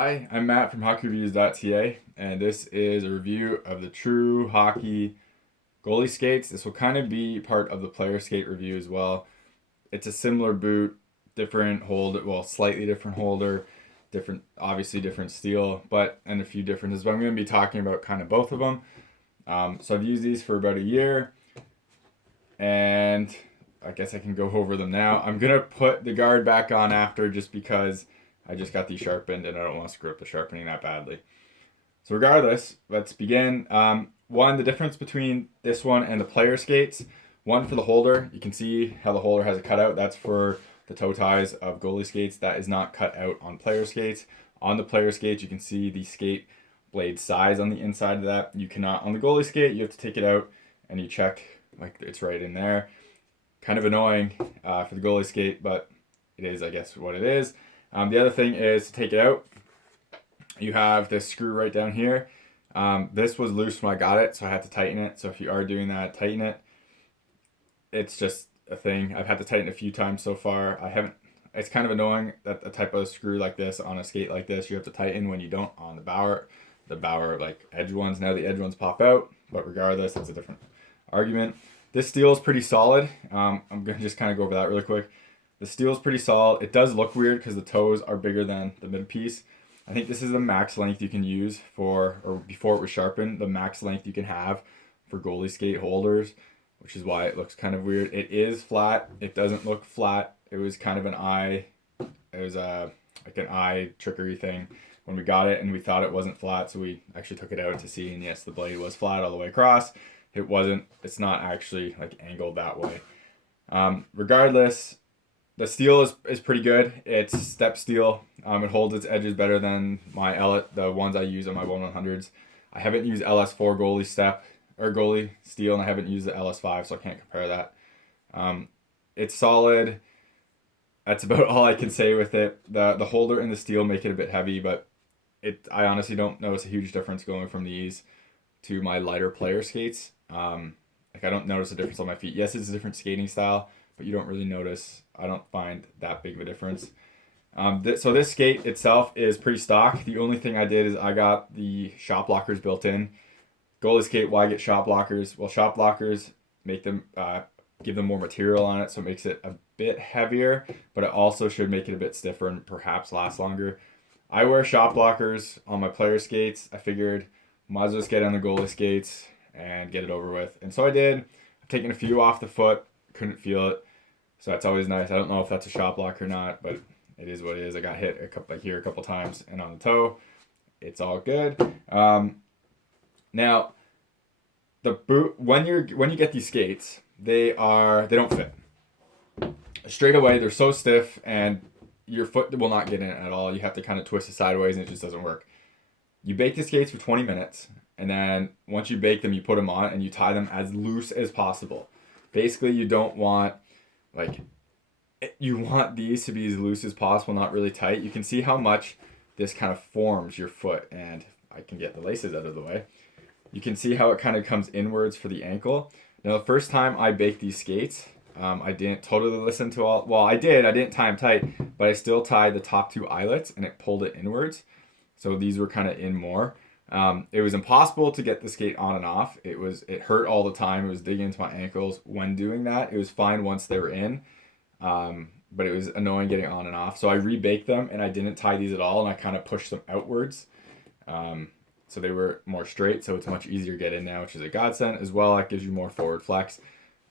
Hi, I'm Matt from HockeyReviews.ca, and this is a review of the True Hockey goalie skates. This will kind of be part of the player skate review as well. It's a similar boot, different holder, well, slightly different holder, obviously different steel, and a few differences. But I'm going to be talking about kind of both of them. So I've used these for about a year, and I guess I can go over them now. I'm going to put the guard back on after just because I just got these sharpened and I don't want to screw up the sharpening that badly. So regardless, let's begin. One, the difference between this one and the player skates. One for the holder, you can see how the holder has a cutout. That's for the toe ties of goalie skates. That is not cut out on player skates. On the player skates, you can see the skate blade size on the inside of that. You cannot on the goalie skate. You have to take it out and you check like it's right in there. Kind of annoying for the goalie skate, but it is, I guess, what it is. The other thing is to take it out. You have this screw right down here. This was loose when I got it, so I had to tighten it. So if you are doing that, tighten it. It's just a thing. I've had to tighten it a few times so far. I haven't. It's kind of annoying that a type of screw like this on a skate like this, you have to tighten when you don't on the Bauer like edge ones. Now the edge ones pop out, but regardless, that's a different argument. This steel is pretty solid. I'm gonna just kind of go over that really quick. The steel is pretty solid. It does look weird because the toes are bigger than the mid piece. I think this is the max length you can use or before it was sharpened, the max length you can have for goalie skate holders, which is why it looks kind of weird. It is flat. It doesn't look flat. It was kind of an eye, like an eye trickery thing when we got it, and we thought it wasn't flat, so we actually took it out to see, and yes, the blade was flat all the way across. It wasn't. It's not actually like angled that way. Regardless, the steel is pretty good. It's step steel. It holds its edges better than the ones I use on my 1/100s. I haven't used LS4 goalie step or goalie steel, and I haven't used the LS5, so I can't compare that. It's solid. That's about all I can say with it. The holder and the steel make it a bit heavy, but I honestly don't notice a huge difference going from these to my lighter player skates. Like I don't notice a difference on my feet. Yes, it's a different skating style, but you don't really notice. I don't find that big of a difference. So this skate itself is pretty stock. The only thing I did is I got the shop lockers built in. Goalie skate, why get shop lockers? Well, shop lockers make them give them more material on it, so it makes it a bit heavier, but it also should make it a bit stiffer and perhaps last longer. I wear shop lockers on my player skates. I figured might as well just get on the goalie skates and get it over with. And so I did. I've taken a few off the foot, couldn't feel it. So that's always nice. I don't know if that's a shop lock or not, but it is what it is. I got hit a couple times and on the toe. It's all good. Now, the boot when you get these skates, they don't fit. Straight away, they're so stiff and your foot will not get in it at all. You have to kind of twist it sideways and it just doesn't work. You bake the skates for 20 minutes, and then once you bake them, you put them on and you tie them as loose as possible. Basically, you don't want you want these to be as loose as possible, not really tight. You can see how much this kind of forms your foot, and I can get the laces out of the way. You can see how it kind of comes inwards for the ankle. Now, the first time I baked these skates, I didn't totally listen to all. Well, I did. I didn't tie them tight, but I still tied the top two eyelets, and it pulled it inwards. So these were kind of in more. It was impossible to get the skate on and off. It hurt all the time. It was digging into my ankles when doing that. It was fine once they were in, but it was annoying getting on and off. So I rebaked them, and I didn't tie these at all, and I kind of pushed them outwards. So they were more straight, so it's much easier to get in now, which is a godsend. As well, that gives you more forward flex.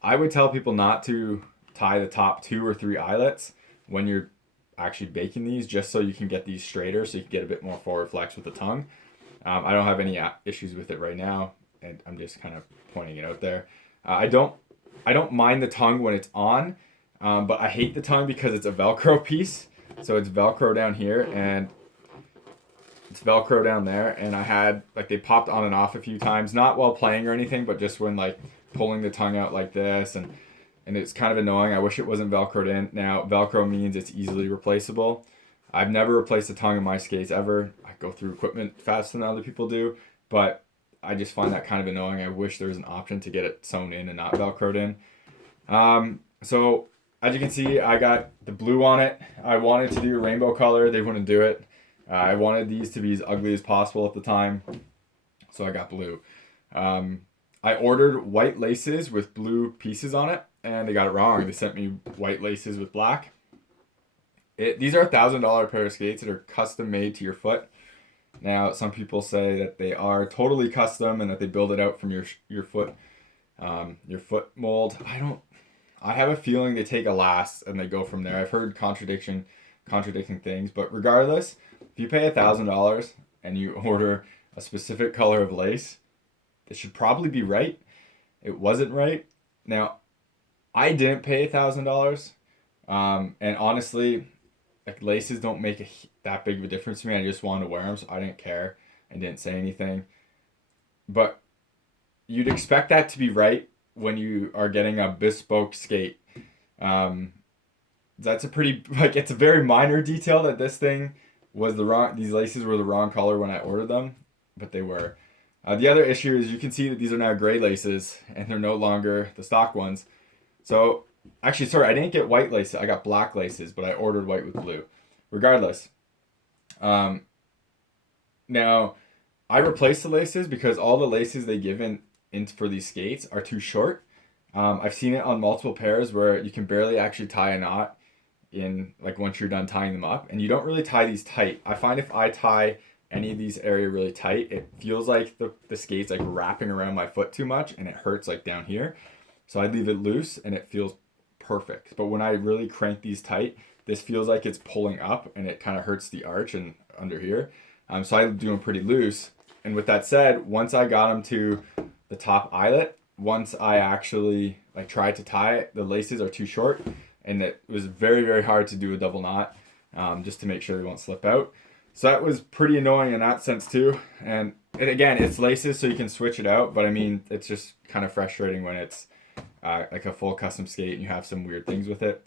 I would tell people not to tie the top 2 or 3 eyelets when you're actually baking these, just so you can get these straighter, so you can get a bit more forward flex with the tongue. I don't have any issues with it right now, and I'm just kind of pointing it out there. I don't mind the tongue when it's on, but I hate the tongue because it's a Velcro piece. So it's Velcro down here, and it's Velcro down there, and I had they popped on and off a few times, not while playing or anything, but just when pulling the tongue out like this, and it's kind of annoying. I wish it wasn't Velcroed in. Now, Velcro means it's easily replaceable. I've never replaced a tongue in my skates ever. I go through equipment faster than other people do, but I just find that kind of annoying. I wish there was an option to get it sewn in and not Velcroed in. So as you can see, I got the blue on it. I wanted to do a rainbow color. They wouldn't do it. I wanted these to be as ugly as possible at the time, so I got blue. I ordered white laces with blue pieces on it, and they got it wrong. They sent me white laces with black. These are $1,000 pair of skates that are custom made to your foot. Now, some people say that they are totally custom and that they build it out from your foot mold. I have a feeling they take a last and they go from there. I've heard contradicting things, but regardless, if you pay $1,000 and you order a specific color of lace, it should probably be right. It wasn't right. Now, I didn't pay $1,000, and honestly, like laces don't make that big of a difference to me. I just wanted to wear them, so I didn't care and didn't say anything. But you'd expect that to be right when you are getting a bespoke skate. That's a pretty it's a very minor detail that this thing was these laces were the wrong color when I ordered them, but they were. The other issue is you can see that these are now gray laces and they're no longer the stock ones. So actually, sorry, I didn't get white laces. I got black laces, but I ordered white with blue. Regardless, now I replaced the laces because all the laces they give in for these skates are too short. I've seen it on multiple pairs where you can barely actually tie a knot in like once you're done tying them up, and you don't really tie these tight. I find if I tie any of these area really tight, it feels like the skate's like wrapping around my foot too much and it hurts like down here. So I leave it loose and it feels perfect. But when I really crank these tight, this feels like it's pulling up and it kind of hurts the arch and under here. So I do them pretty loose. And with that said, once I got them to the top eyelet, once I actually like tried to tie it, the laces are too short and it was very, very hard to do a double knot just to make sure they won't slip out. So that was pretty annoying in that sense too. And again, it's laces so you can switch it out, but I mean, it's just kind of frustrating when it's like a full custom skate and you have some weird things with it.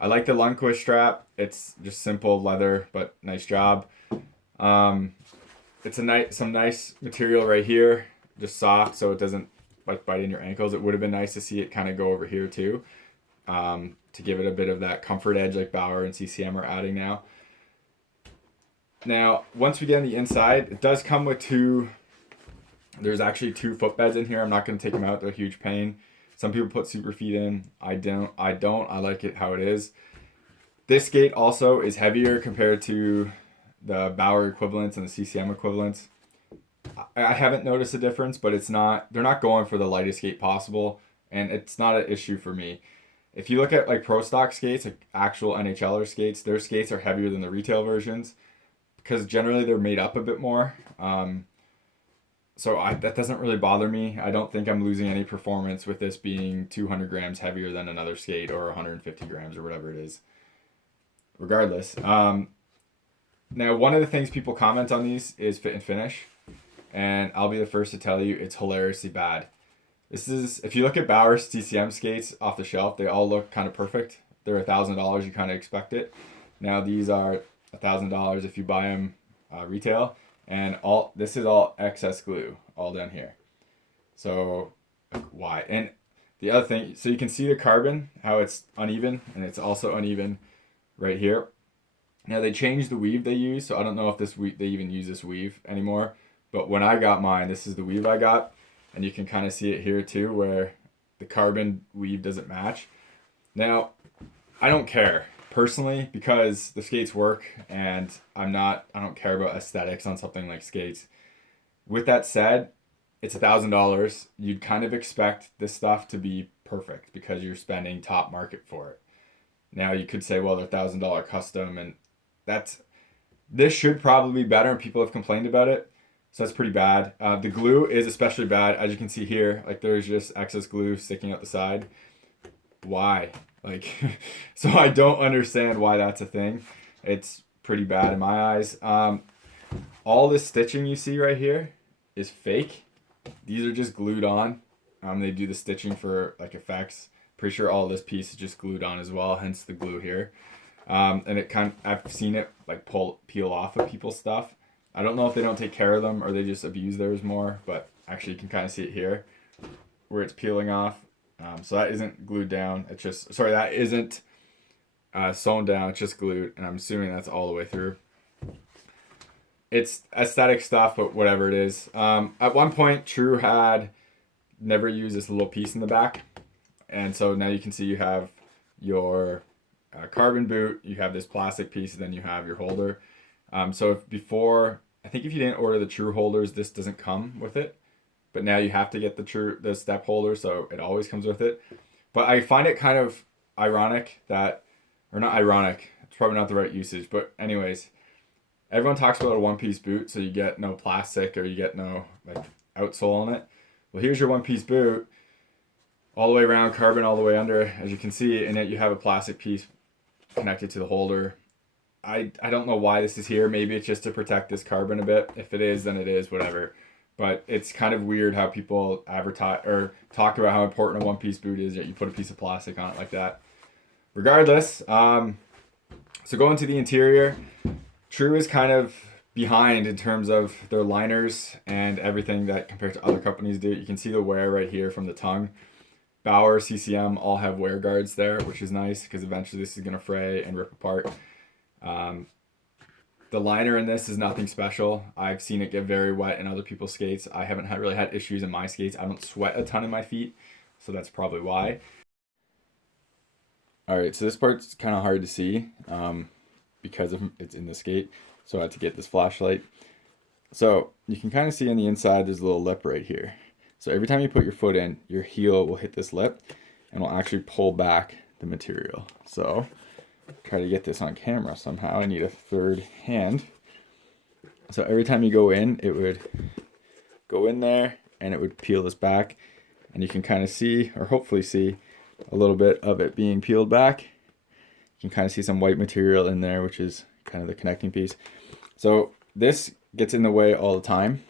I like the Lundquist strap. It's just simple leather, but nice job. It's some nice material right here, just soft so it doesn't like bite in your ankles. It would have been nice to see it kind of go over here too, to give it a bit of that comfort edge like Bauer and CCM are adding now. Now, once we get on the inside, it does come with there's actually two footbeds in here. I'm not going to take them out. They're a huge pain. Some people put super feet in. I don't. I like it how it is. This skate also is heavier compared to the Bauer equivalents and the CCM equivalents. I haven't noticed a difference, but they're not going for the lightest skate possible, and it's not an issue for me. If you look at like pro stock skates, like actual NHLer skates, their skates are heavier than the retail versions, because generally they're made up a bit more. So that doesn't really bother me. I don't think I'm losing any performance with this being 200 grams heavier than another skate or 150 grams or whatever it is. Regardless. Now, one of the things people comment on these is fit and finish. And I'll be the first to tell you it's hilariously bad. If you look at Bauer's CCM skates off the shelf, they all look kind of perfect. They're $1,000. You kind of expect it. Now, these are $1,000 if you buy them retail, and this is all excess glue all down here. So why? And the other thing, so you can see the carbon, how it's uneven, and it's also uneven right here. Now they changed the weave they use, so I don't know if they even use this weave anymore. But when I got mine, this is the weave I got, and you can kind of see it here too, where the carbon weave doesn't match. Now, I don't care personally because the skates work and I don't care about aesthetics on something like skates. With that said, it's $1,000. You'd kind of expect this stuff to be perfect because you're spending top market for it. Now you could say, well, they're $1,000 custom, and this should probably be better, and people have complained about it. So that's pretty bad. The glue is especially bad. As you can see here, like there's just excess glue sticking out the side. Why? Like, so I don't understand why that's a thing. It's pretty bad in my eyes. All this stitching you see right here is fake. These are just glued on. They do the stitching for like effects. Pretty sure all this piece is just glued on as well, hence the glue here. And I've seen it like peel off of people's stuff. I don't know if they don't take care of them or they just abuse theirs more, but actually you can kind of see it here where it's peeling off. So that isn't glued down. That isn't sewn down. It's just glued, and I'm assuming that's all the way through. it's aesthetic stuff, but whatever it is. At one point, True had never used this little piece in the back, and so now you can see you have your carbon boot, you have this plastic piece, and then you have your holder. So if before, I think if you didn't order the True holders, this doesn't come with it, but now you have to get the step holder, so it always comes with it. But I find it kind of ironic that, or not ironic, it's probably not the right usage, but anyways, everyone talks about a one-piece boot, so you get no plastic or you get no like outsole on it. Well, here's your one-piece boot, all the way around, carbon all the way under, as you can see, and yet you have a plastic piece connected to the holder. I don't know why this is here. Maybe it's just to protect this carbon a bit. If it is, then it is, whatever. But it's kind of weird how people advertise or talk about how important a one-piece boot is, yet you put a piece of plastic on it like that. Regardless, so going to the interior, True is kind of behind in terms of their liners and everything that compared to other companies do. You can see the wear right here from the tongue. Bauer, CCM all have wear guards there, which is nice because eventually this is going to fray and rip apart. The liner in this is nothing special. I've seen it get very wet in other people's skates. I haven't really had issues in my skates. I don't sweat a ton in my feet, so that's probably why. All right, so this part's kind of hard to see because it's in the skate, so I had to get this flashlight. So you can kind of see on the inside there's a little lip right here. So every time you put your foot in, your heel will hit this lip and will actually pull back the material. So try to get this on camera somehow. I need a third hand. So every time you go in, it would go in there and it would peel this back, and you can kind of see, or hopefully see, a little bit of it being peeled back. You can kind of see some white material in there, which is kind of the connecting piece. So this gets in the way all the time.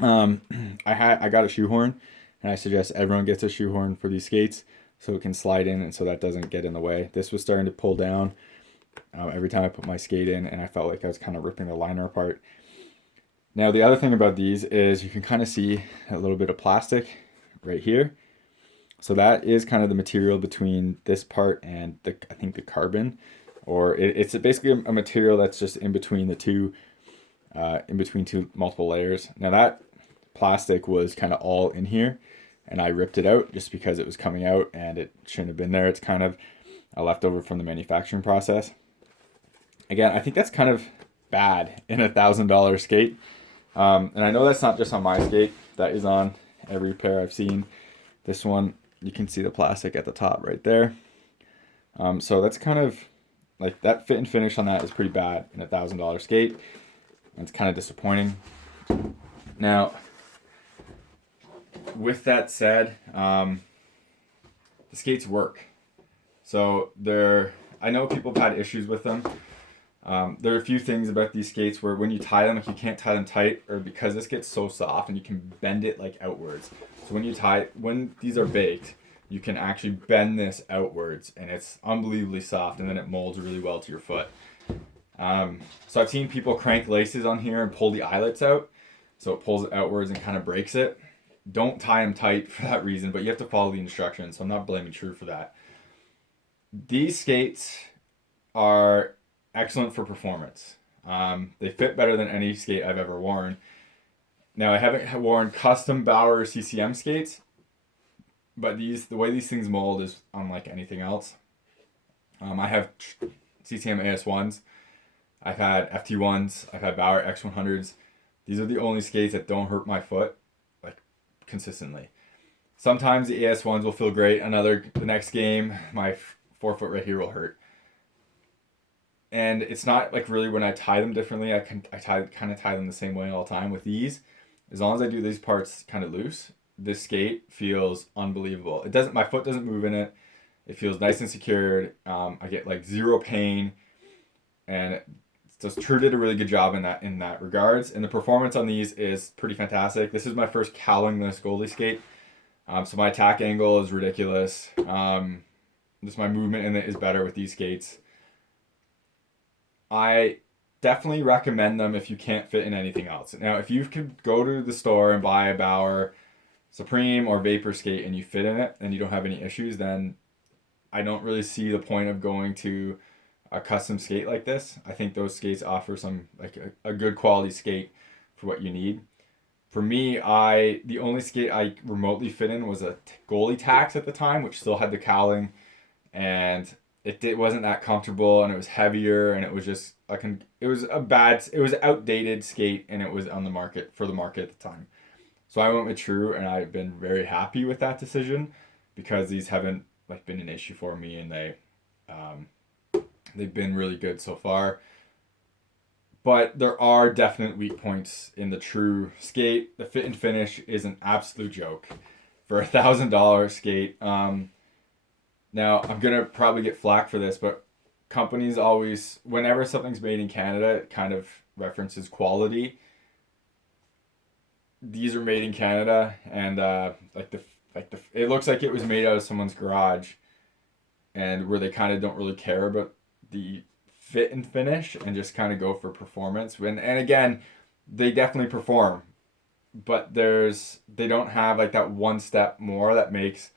I got a shoehorn, and I suggest everyone gets a shoehorn for these skates so it can slide in and so that doesn't get in the way. This was starting to pull down every time I put my skate in, and I felt like I was kind of ripping the liner apart. Now the other thing about these is you can kind of see a little bit of plastic right here. So that is kind of the material between this part and I think the carbon, or it's basically a material that's just in between the two, in between two multiple layers. Now that plastic was kind of all in here, and I ripped it out just because it was coming out and it shouldn't have been there. It's kind of a leftover from the manufacturing process. Again, I think that's kind of bad in $1,000 skate. And I know that's not just on my skate, that is on every pair I've seen. This one, you can see the plastic at the top right there. So that's kind of like that fit and finish on that is pretty bad in $1,000 skate. It's kind of disappointing. Now, with that said, the skates work. So I know people have had issues with them. There are a few things about these skates where when you tie them, if you can't tie them tight, or because this gets so soft and you can bend it like outwards. So when these are baked, you can actually bend this outwards and it's unbelievably soft, and then it molds really well to your foot. So I've seen people crank laces on here and pull the eyelets out, so it pulls it outwards and kind of breaks it. Don't tie them tight for that reason, but you have to follow the instructions, so I'm not blaming True for that. These skates are excellent for performance. They fit better than any skate I've ever worn. Now, I haven't worn custom Bauer CCM skates, but the way these things mold is unlike anything else. I have CCM AS1s, I've had FT1s, I've had Bauer X100s. These are the only skates that don't hurt my foot like consistently. Sometimes the AS1s will feel great. The next game, my forefoot right here will hurt. And it's not like really when I tie them differently. I kind of tie them the same way all the time. With these, as long as I do these parts kind of loose, this skate feels unbelievable. My foot doesn't move in it. It feels nice and secured. I get like zero pain, and just True did a really good job in that regards. And the performance on these is pretty fantastic. This is my first cowlingless goalie skate, so my attack angle is ridiculous. Just my movement in it is better with these skates. I definitely recommend them if you can't fit in anything else. Now, if you could go to the store and buy a Bauer Supreme or Vapor skate and you fit in it and you don't have any issues, then I don't really see the point of going to a custom skate like this. I think those skates offer some like a good quality skate for what you need. For me, the only skate I remotely fit in was a goalie tax at the time, which still had the cowling, and wasn't that comfortable, and it was heavier, and it was just like it was outdated skate, and it was on the market for the market at the time. So I went with True, and I've been very happy with that decision because these haven't like been an issue for me, and um, they've been really good so far. But there are definite weak points in the True skate. The fit and finish is an absolute joke for $1,000 skate. Now I'm gonna probably get flack for this, but companies always, whenever something's made in Canada, it kind of references quality. These are made in Canada, and it looks like it was made out of someone's garage, and where they kind of don't really care about the fit and finish and just kind of go for performance. And again, they definitely perform, but they don't have like that one step more that makes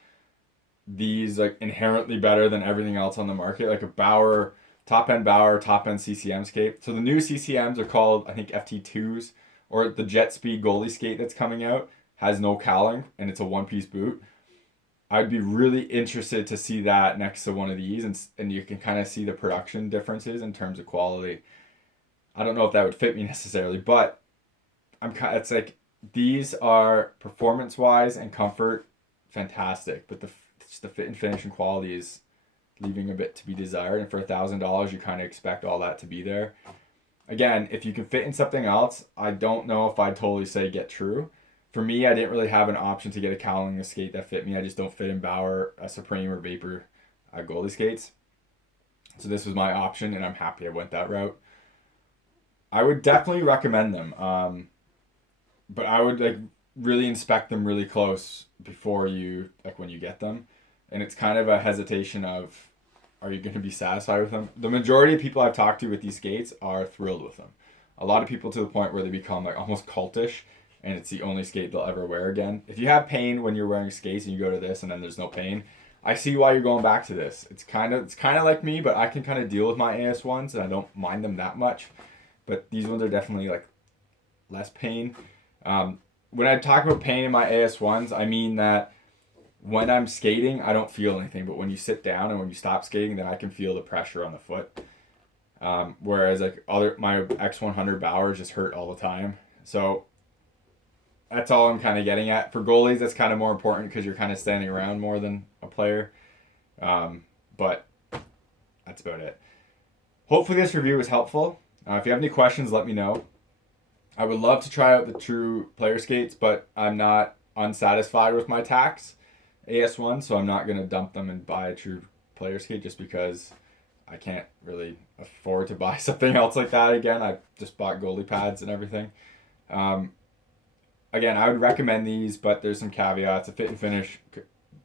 these like inherently better than everything else on the market, like a Bauer top end CCM skate. So the new CCMs are called, I think, FT2s, or the Jet Speed goalie skate that's coming out has no cowling and it's a one piece boot. I'd be really interested to see that next to one of these, and you can kind of see the production differences in terms of quality. I don't know if that would fit me necessarily, but it's like these are performance wise and comfort fantastic, but the fit and finish and quality is leaving a bit to be desired. And for $1,000, you kind of expect all that to be there. Again, if you can fit in something else, I don't know if I'd totally say get True. For me, I didn't really have an option to get a cowling a skate that fit me. I just don't fit in Bauer, a Supreme, or Vapor goalie skates. So this was my option, and I'm happy I went that route. I would definitely recommend them, but I would like really inspect them really close before you when you get them, and it's kind of a hesitation of, are you going to be satisfied with them? The majority of people I've talked to with these skates are thrilled with them. A lot of people to the point where they become like almost cultish, and it's the only skate they'll ever wear again. If you have pain when you're wearing skates and you go to this and then there's no pain, I see why you're going back to this. It's kind of like me, but I can kind of deal with my AS1s and I don't mind them that much. But these ones are definitely like less pain. When I talk about pain in my AS1s, I mean that when I'm skating, I don't feel anything. But when you sit down and when you stop skating, then I can feel the pressure on the foot. Whereas like my X100 Bauer just hurt all the time. So that's all I'm kind of getting at. For goalies, that's kind of more important because you're kind of standing around more than a player. But that's about it. Hopefully this review was helpful. If you have any questions, let me know. I would love to try out the True player skates, but I'm not unsatisfied with my tax AS1, so I'm not going to dump them and buy a True player skate just because I can't really afford to buy something else like that again. I just bought goalie pads and everything. Again, I would recommend these, but there's some caveats. The fit and finish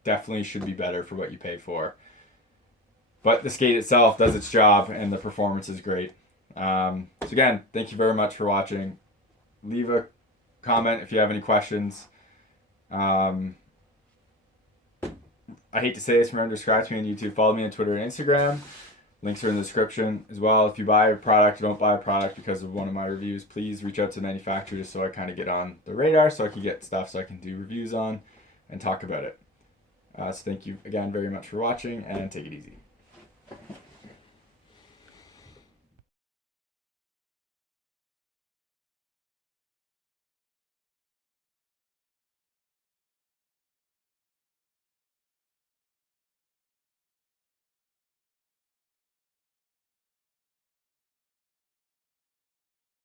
definitely should be better for what you pay for. But the skate itself does its job, and the performance is great. So again, thank you very much for watching. Leave a comment if you have any questions. I hate to say this, remember to subscribe to me on YouTube. Follow me on Twitter and Instagram. Links are in the description as well. If you buy a product or don't buy a product because of one of my reviews, please reach out to the manufacturer just so I kind of get on the radar, so I can get stuff so I can do reviews on and talk about it. So thank you again very much for watching, and take it easy.